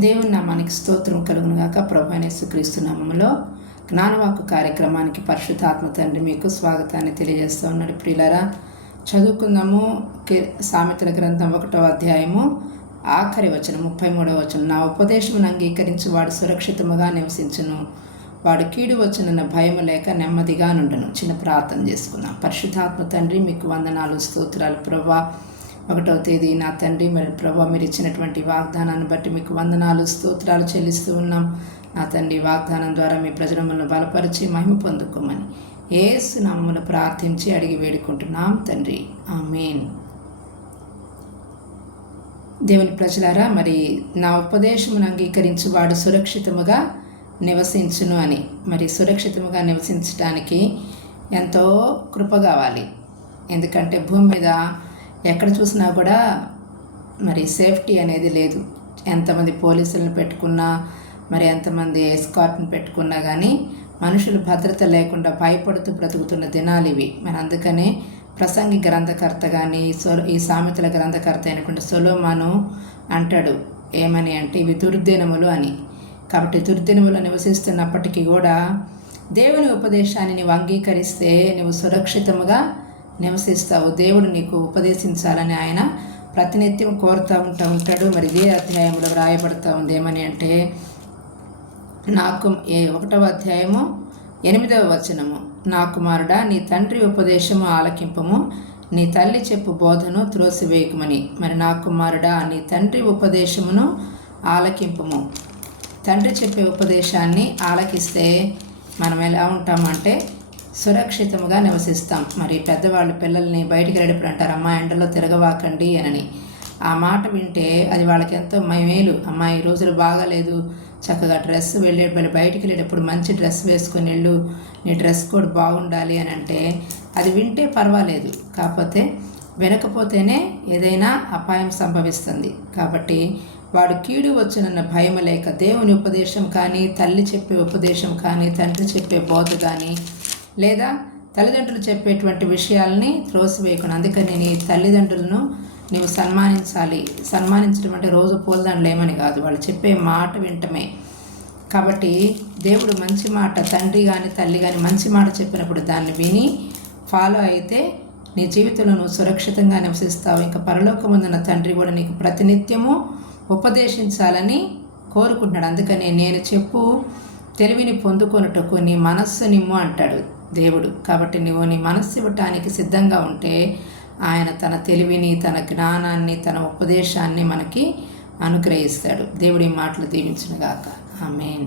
దేవుని నామానికి స్తోత్రం కలుగును గాక. ప్రభువైన యేసుక్రీస్తు నామములో జ్ఞానవాక్కు కార్యక్రమానికి పరిశుద్ధాత్మ తండ్రి మీకు స్వాగతాన్ని తెలియజేస్తూ ఉన్నాడు. ప్రియులారా, చదువుకుందాము. సామెతల గ్రంథం 1వ అధ్యాయము ఆఖరి వచనం 33వ వచనం. నా ఉపదేశమును అంగీకరించి వాడు సురక్షితముగా నివసించును, వాడు కీడు వచ్చునన్న భయము లేక నెమ్మదిగా నుండును. చిన్న ప్రార్థన చేసుకున్నాం. పరిశుద్ధాత్మ తండ్రి మీకు వందనాలు, స్తోత్రాలు. ప్రభువా, 1వ తేదీ నా తండ్రి, మరి ప్రభా మీరు ఇచ్చినటువంటి వాగ్దానాన్ని బట్టి మీకు వందనాలు, స్తోత్రాలు చెల్లిస్తూ ఉన్నాం. నా తండ్రి, వాగ్దానం ద్వారా మీ ప్రజలను బలపరిచి మహిమ పొందుకోమని యేసు నామమున ప్రార్థించి అడిగి వేడుకుంటున్నాం తండ్రి, ఆమేన్. దేవుని ప్రజలారా, మరి నా ఉపదేశమును అంగీకరించి వాడు సురక్షితముగా నివసించును అని. మరి సురక్షితముగా నివసించడానికి ఎంతో కృప కావాలి. ఎందుకంటే భూమి మీద ఎక్కడ చూసినా కూడా మరి సేఫ్టీ అనేది లేదు. ఎంతమంది పోలీసులను పెట్టుకున్నా, మరి ఎంతమంది ఎస్కార్ట్ని పెట్టుకున్నా కానీ మనుషులు భద్రత లేకుండా భయపడుతూ బ్రతుకుతున్న దినాలు ఇవి. మరి అందుకనే ప్రసంగి గ్రంథకర్త కానీ ఈ సామెతల గ్రంథకర్త అయినటువంటి సొలొమోను అంటాడు ఏమని అంటే, ఇవి దుర్దినములు అని. కాబట్టి దుర్దినములు నివసిస్తున్నప్పటికీ కూడా దేవుని ఉపదేశాన్ని నువ్వు అంగీకరిస్తే నువ్వు సురక్షితముగా నివసిస్తావు. దేవుడు నీకు ఉపదేశించాలని ఆయన ప్రతినిత్యం కోరుతూ ఉంటాడు. మరి ఇదే అధ్యాయంలో వ్రాయబడుతూ ఉంది ఏమని అంటే, 1వ అధ్యాయము 8వ వచనము. నా కుమారుడా, నీ తండ్రి ఉపదేశము ఆలకింపము, నీ తల్లి చెప్పు బోధను త్రోసివేయకుమని. మరి నా కుమారుడా, నీ తండ్రి ఉపదేశమును ఆలకింపము. తండ్రి చెప్పే ఉపదేశాన్ని ఆలకిస్తే మనం ఎలా ఉంటామంటే సురక్షితముగా నివసిస్తాం. మరి పెద్దవాళ్ళు పిల్లల్ని బయటికి వెళ్ళేప్పుడు అంటారు, అమ్మ ఎండలో తిరగవాకండి అని. ఆ మాట వింటే అది వాళ్ళకి ఎంతో మేలు. అమ్మ ఈ రోజులు బాగాలేదు, చక్కగా బయటికి వెళ్ళేటప్పుడు మంచి డ్రెస్ వేసుకొని వెళ్ళు, నీ డ్రెస్ కోడ్ బాగుండాలి అని అంటే అది వింటే పర్వాలేదు. కాకపోతే వినకపోతేనే ఏదైనా అపాయం సంభవిస్తుంది. కాబట్టి వాడు కీడు వచ్చునన్న భయం లేక దేవుని ఉపదేశం కానీ, తల్లి చెప్పే ఉపదేశం కానీ, తండ్రి చెప్పే బోధ కానీ, లేదా తల్లిదండ్రులు చెప్పేటువంటి విషయాలని త్రోసివేయకుండా. అందుకని నీ తల్లిదండ్రులను నీవు సన్మానించాలి. సన్మానించడం అంటే రోజు పూలదండలు ఏమని కాదు, వాళ్ళు చెప్పే మాట వింటమే. కాబట్టి దేవుడు మంచి మాట, తండ్రి కానీ తల్లి కానీ మంచి మాట చెప్పినప్పుడు దాన్ని విని ఫాలో అయితే నీ జీవితంలో నువ్వు సురక్షితంగా నివసిస్తావు. ఇంకా పరలోకముందున్న తండ్రి కూడా నీకు ప్రతినిత్యము ఉపదేశించాలని కోరుకుంటున్నాడు. అందుకని నేను చెప్పు తెలివిని పొందుకొనుటకు నీ మనస్సు నిమ్ము అంటాడు దేవుడు. కాబట్టి నువ్వు నీ మనస్సు ఇవ్వటానికి సిద్ధంగా ఉంటే ఆయన తన తెలివిని, తన జ్ఞానాన్ని, తన ఉపదేశాన్ని మనకి అనుగ్రహిస్తాడు. దేవుడి మాటలు దీవించునుగాక. ఆమేన్.